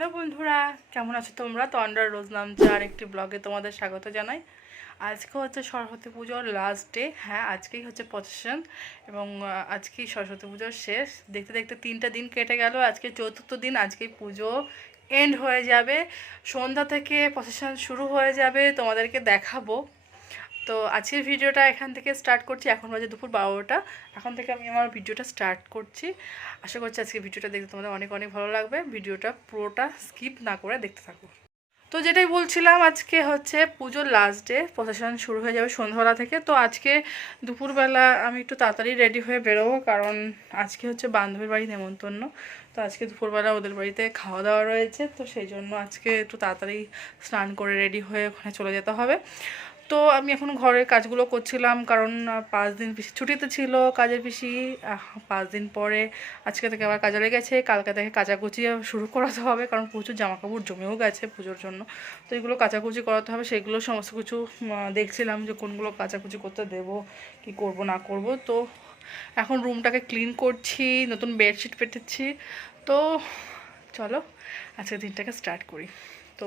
Hello বন্ধুরা, কেমন আছো তোমরা? তো আন্ডার রোজ নামছে আরেকটি ব্লগে তোমাদের স্বাগত জানাই। আজকে হচ্ছে সরস্বতী পুজোর লাস্ট ডে। হ্যাঁ, আজকেই হচ্ছে প্রসেশন এবং আজকেই সরস্বতী পুজোর শেষ। দেখতে দেখতে 3টা দিন কেটে গেল, আজকে চতুর্থ দিন। আজকেই পুজো এন্ড হয়ে যাবে, সন্ধ্যা থেকে প্রসেশন শুরু হয়ে যাবে, তোমাদেরকে দেখাবো। তো আজকের ভিডিওটা এখান থেকে স্টার্ট করছি। এখন বাজে দুপুর 12টা। এখন থেকে আমি আমার ভিডিওটা স্টার্ট করছি। আশা করছি আজকে ভিডিওটা দেখতে তোমাদের অনেক অনেক ভালো লাগবে। ভিডিওটা পুরোটা স্কিপ না করে দেখতে থাকো। তো যেটাই বলছিলাম, আজকে হচ্ছে পুজোর লাস্ট ডে, প্রসেশন শুরু হয়ে যাবে সন্ধ্যাবেলা থেকে। তো আজকে দুপুরবেলা আমি একটু তাড়াতাড়ি রেডি হয়ে বেরোবো, কারণ আজকে হচ্ছে বান্ধবীর বাড়ি নেমন্তন্ন। তো আজকে দুপুরবেলা ওদের বাড়িতে খাওয়া দাওয়া রয়েছে, তো সেই জন্য আজকে একটু তাড়াতাড়ি স্নান করে রেডি হয়ে ওখানে চলে যেতে হবে। তো আমি এখন ঘরের কাজগুলো করছিলাম, কারণ 5 দিন পিসি ছুটিতে ছিল, কাজের পিসি। 5 দিন পরে আজকে থেকে আবার কাজে লেগেছে। কালকে থেকে কাচাকুচি শুরু করাতে হবে, কারণ প্রচুর জামাকাপড় জমেও গেছে পুজোর জন্য। তো এগুলো কাচাকুচি করাতে হবে, সেগুলো সমস্ত কিছু দেখছিলাম যে কোনগুলো কাচাকুচি করতে দেব, কি করব না করব। তো এখন রুমটাকে ক্লিন করছি, নতুন বেডশিট পেতেছি। তো চলো আজকের দিনটাকে স্টার্ট করি। তো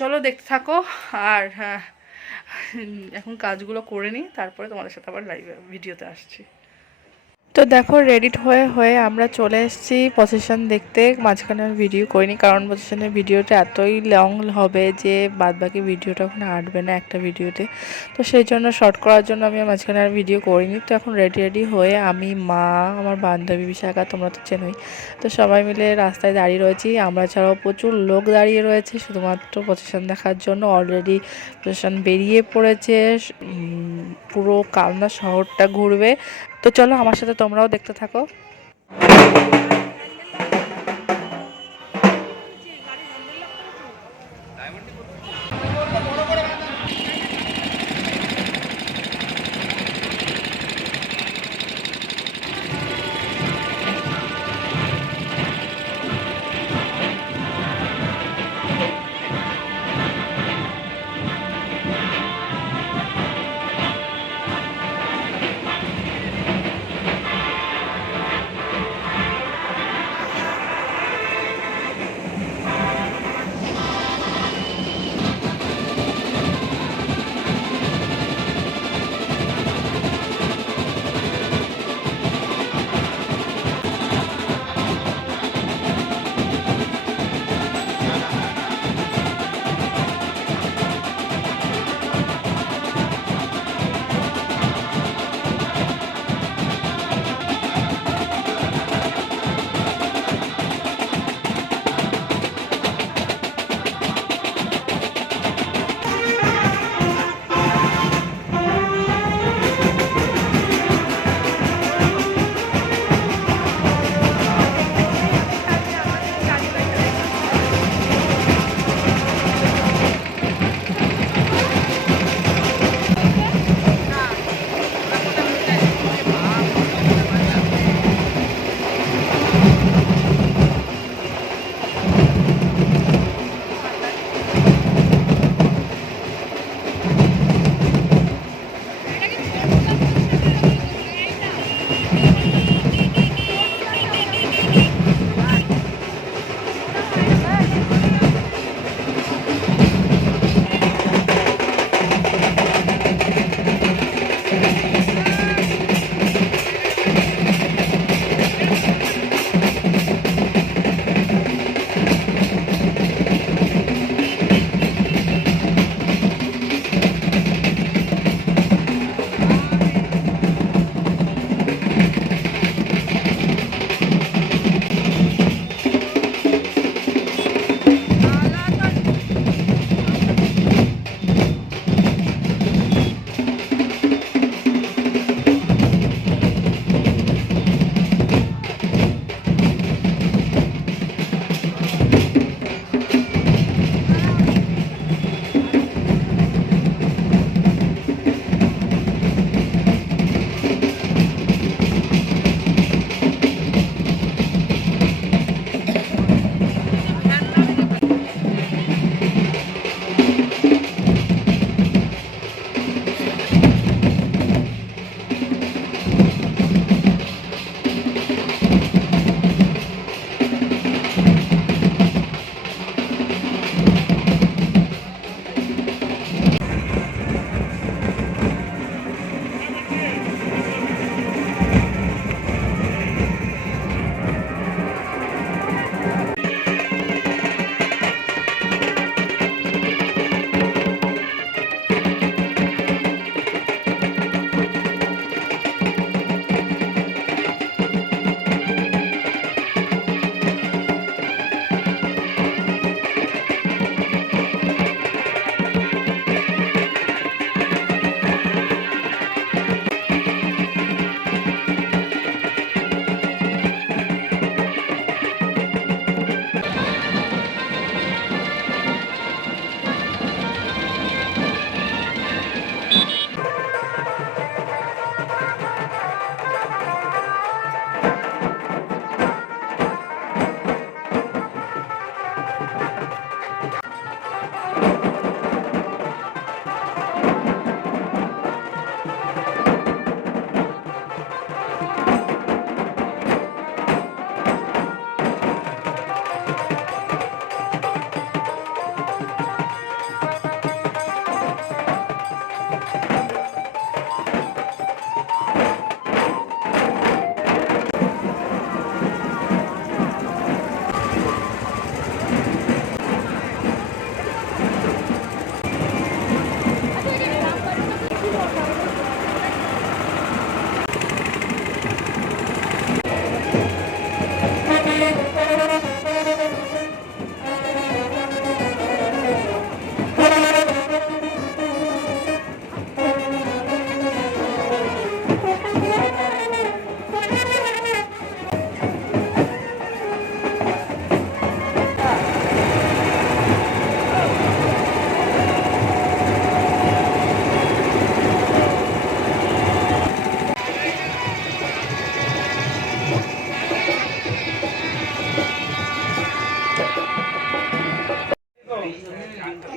চলো দেখতে থাকো। আর হ্যাঁ, এখন কাজগুলো করে নিই, তারপরে তোমাদের সাথে আবার লাইভ ভিডিওতে আসছি। তো দেখো, রেডি হয়ে হয়ে আমরা চলে এসেছি প্রসেশন দেখতে। মাঝখানে আমি ভিডিও করিনি, কারণ প্রসেশনের ভিডিওটা এতই লং হবে যে বাদবাকি ভিডিওটা ওখানে আটবে না একটা ভিডিওতে। তো সেই জন্য শর্ট করার জন্য আমি মাঝখানে আর ভিডিও করিনি। তো এখন রেডি হয়ে আমি, মা, আমার বান্ধবী বিশাখা, তোমরা তো চেনোই, তো সবাই মিলে রাস্তায় দাঁড়িয়ে রয়েছি। আমরা ছাড়াও প্রচুর লোক দাঁড়িয়ে রয়েছে শুধুমাত্র প্রসেশন দেখার জন্য। অলরেডি প্রসেশন বেরিয়ে পড়েছে, পুরো কালনা শহরটা ঘুরবে। তো চলো আমার সাথে তোমরাও দেখতে থাকো।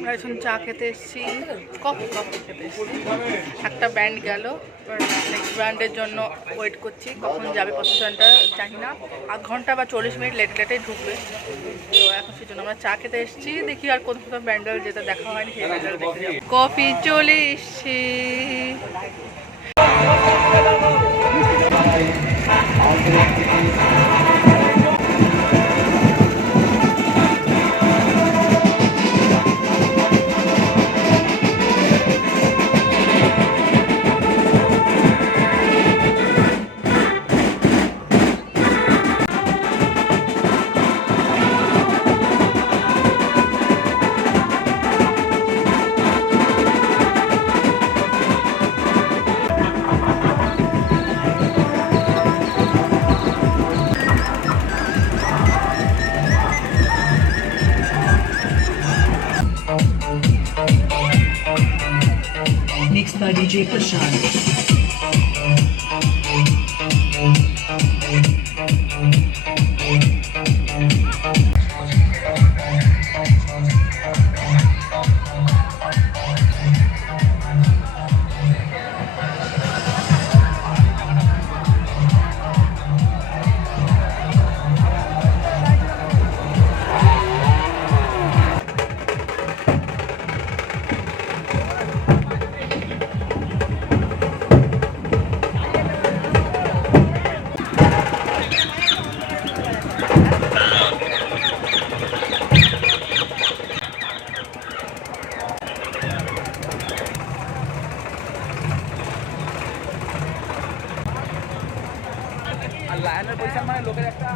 আমরা এখন চা খেতে এসেছি, কফি খেতে এসেছি। একটা ব্যান্ড গেল, নেক্সট ব্যান্ডের জন্য ওয়েট করছি, কখন যাবে প্রসেশনটা জানি না, আধ ঘন্টা বা 40 মিনিট লেটে ঢুকবে। তো এখন সেই জন্য আমরা চা খেতে এসেছি, দেখি আর কোথাও ব্যান্ডেল যেটা দেখা হয়নি সেই ব্যান্ডেল দেখে যাবো। কফি চলে এসছি। Mixed by DJ Prashant. লায়নের পজিশন মানে লোকের একটা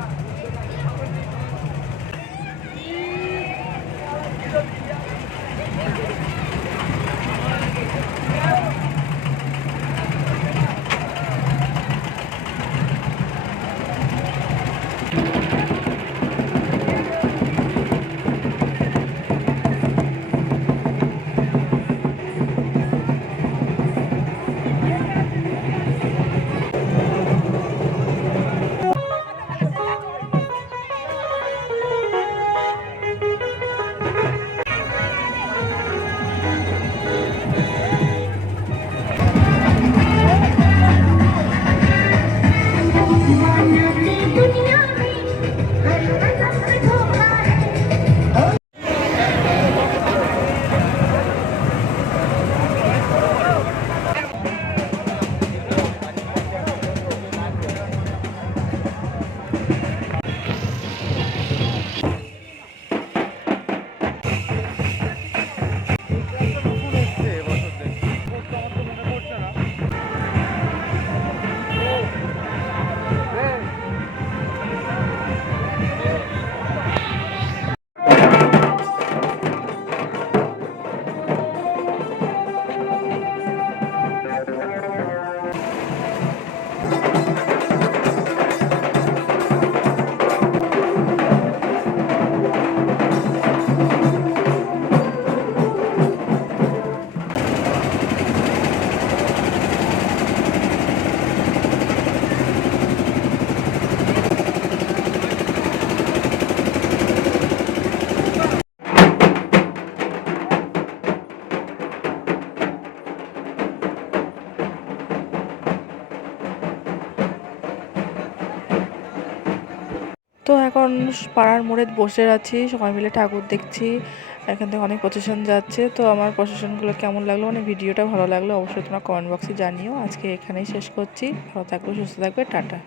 তো এখন পাড়ার মোড়ে বসে আছি, সবাই মিলে ঠাকুর দেখছি। এখান থেকে অনেক প্রসেশন যাচ্ছে। তো আমার প্রসেশনগুলো কেমন লাগলো, মানে ভিডিওটা ভালো লাগলো অবশ্যই তোমরা কমেন্ট বক্সে জানিও। আজকে এখানেই শেষ করছি। ভালো থাকবে, সুস্থ থাকবে, টাটা।